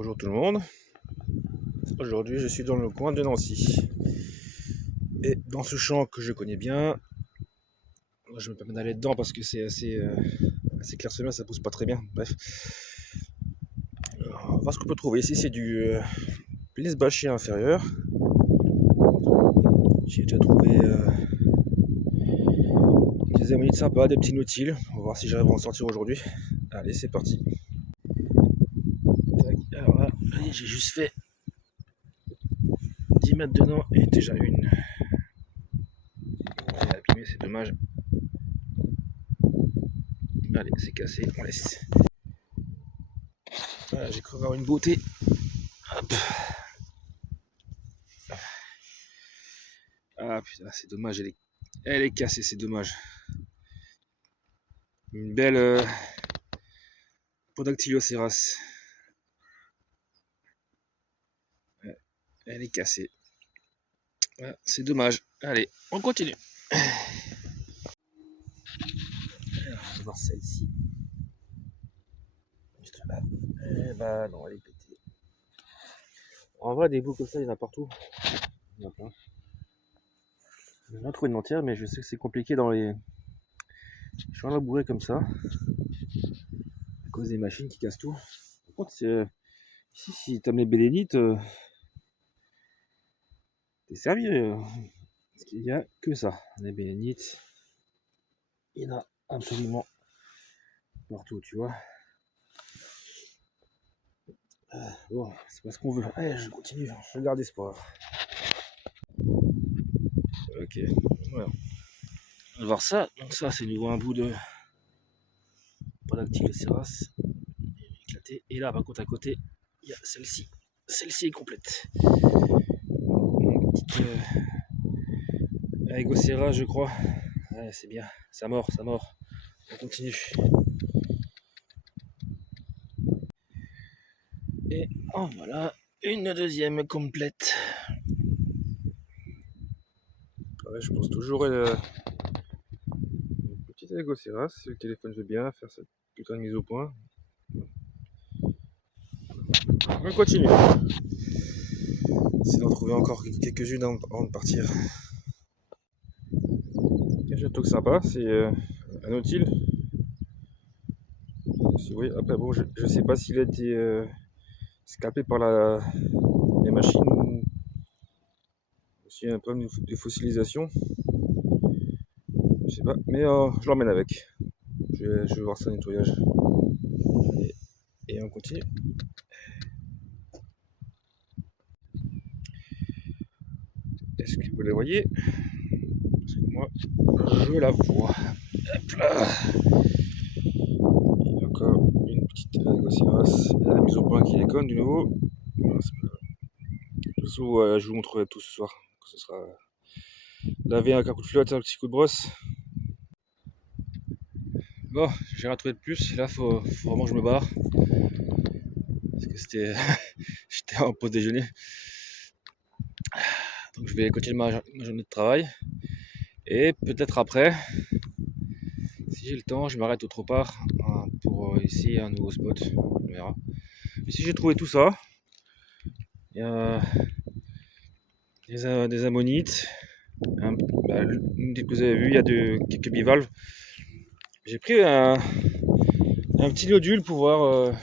Bonjour tout le monde. Aujourd'hui je suis dans le coin de Nancy. Et dans ce champ que je connais bien, je me permets d'aller dedans parce que c'est assez clairsemé, ça pousse pas très bien. Bref. Alors, on va voir ce qu'on peut trouver. Ici c'est du Pilsbachier inférieur. J'ai déjà trouvé des ammonites sympas, des petits nautiles. On va voir si j'arrive à en sortir aujourd'hui. Allez, c'est parti. Alors là, j'ai juste fait 10 mètres dedans et déjà une. Elle est abîmée, c'est dommage. Allez, c'est cassé, on laisse. Voilà, j'ai cru avoir une beauté. Hop. Ah putain, c'est dommage, elle est cassée, c'est dommage. Une belle Podactylocéras. Elle est cassée. Voilà, c'est dommage. Allez, on continue. Alors, on va voir celle-ci. Juste là. Eh bah non, elle est pétée. En vrai, des bouts comme ça, il y en a partout. Il y en a plein. J'ai bien trouvé une entière, mais je sais que c'est compliqué dans les. Je suis en labouré comme ça. À cause des machines qui cassent tout. Par contre, ici, si t'aimes les bélénites, t'es servi. Parce qu'il n'y a que ça. Les bélénites. Il y en a absolument partout, tu vois. Bon, c'est pas ce qu'on veut. Allez, je continue, je garde espoir. Ok, voilà. On va voir ça. Donc ça, c'est nouveau un bout de Podactylocéras éclaté. Et là, par contre, à côté, il y a celle-ci. Celle-ci est complète. Une petite Aegocera, je crois. Ouais, c'est bien. Ça mord, ça mord. On continue. Et en voilà une deuxième complète. Ouais, je pense toujours à une petite Aegocera. Si le téléphone veut bien faire cette putain de mise au point. On continue. C'est d'en trouver encore quelques-unes avant de partir. Un truc sympa, c'est un nautile. Oui, après bon, je sais pas s'il a été scalpé par les machines ou s'il y a un problème de fossilisation. Je sais pas, mais je l'emmène avec. Je vais voir ça nettoyage. Et on continue. Est-ce que vous la voyez? Parce que moi, je la vois. Hop là. Il y a encore une petite Aegocéras. La mise au point qui déconne du nouveau. Voilà, je vous montrerai tout ce soir. Ce sera lavé avec un coup de flotte, un petit coup de brosse. Bon, j'ai rien trouvé de plus. Là, faut vraiment que je me barre. Parce que j'étais en pause déjeuner. Donc je vais continuer ma journée de travail. Et peut-être après, si j'ai le temps, je m'arrête autre part pour essayer un nouveau spot. On verra. Ici j'ai trouvé tout ça. Il y a des ammonites. Que vous avez vu, il y a quelques bivalves. J'ai pris un petit nodule pour voir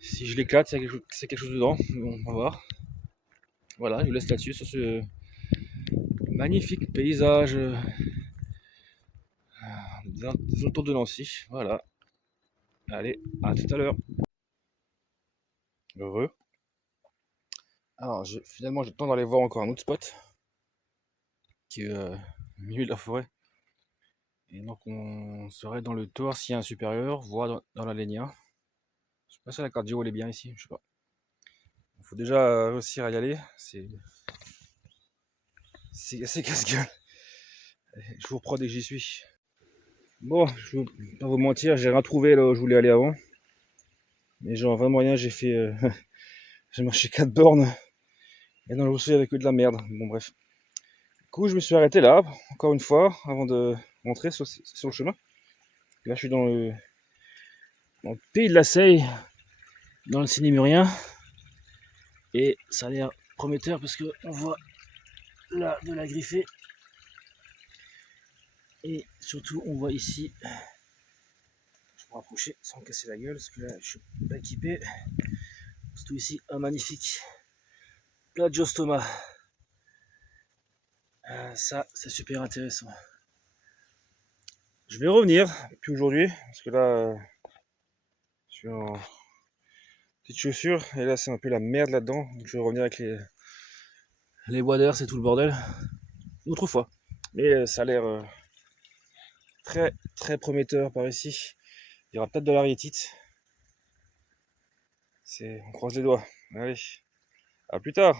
si je l'éclate, s'il y a quelque chose dedans. Bon, on va voir. Voilà, je vous laisse là-dessus sur ce magnifique paysage des alentours de Nancy. Voilà. Allez, à tout à l'heure. Heureux. Alors, finalement, j'ai le temps d'aller voir encore un autre spot qui est au milieu de la forêt. Et donc, on serait dans le Toarcien supérieur, voire dans la Lénia. Je sais pas si la cardio elle est bien ici, je sais pas. Il faut déjà réussir à y aller. C'est assez casse-gueule. Je vous reprends dès que j'y suis. Bon, je vais pas vous mentir, j'ai rien trouvé là où je voulais aller avant. Mais genre vraiment rien, j'ai fait. J'ai marché 4 bornes. Et dans le rousseau, il n'y avait que de la merde. Bon, bref. Du coup, je me suis arrêté là, encore une fois, avant de rentrer sur le chemin. Là, je suis dans le pays de la Seille. dans le Sénémurien. Et ça a l'air prometteur parce que on voit là de la griffée. Et surtout on voit ici, je vais me rapprocher sans me casser la gueule parce que là je suis pas équipé. Surtout ici un magnifique Plagiostoma. Ça c'est super intéressant. Je vais revenir, puis aujourd'hui, parce que là je suis en petite chaussure et là c'est un peu la merde là-dedans. Donc je vais revenir avec les waders, c'est tout le bordel. Une autre fois. Mais ça a l'air très très prometteur par ici. Il y aura peut-être de l'ariétite. On croise les doigts. Allez, à plus tard.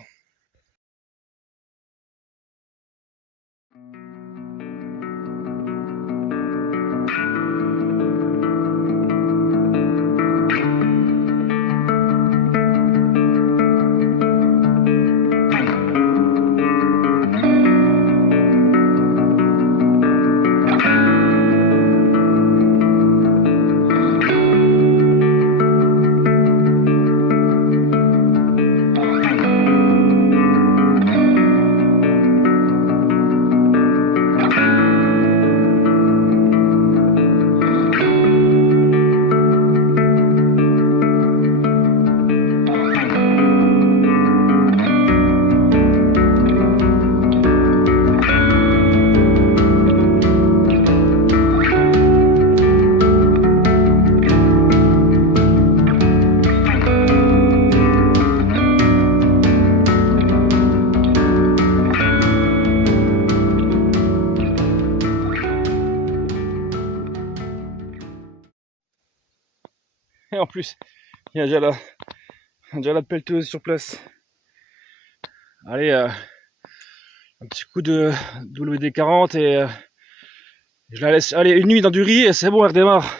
Et en plus, il y a déjà la pelleteuse sur place. Allez, un petit coup de WD-40 et je la laisse aller une nuit dans du riz et c'est bon, elle redémarre.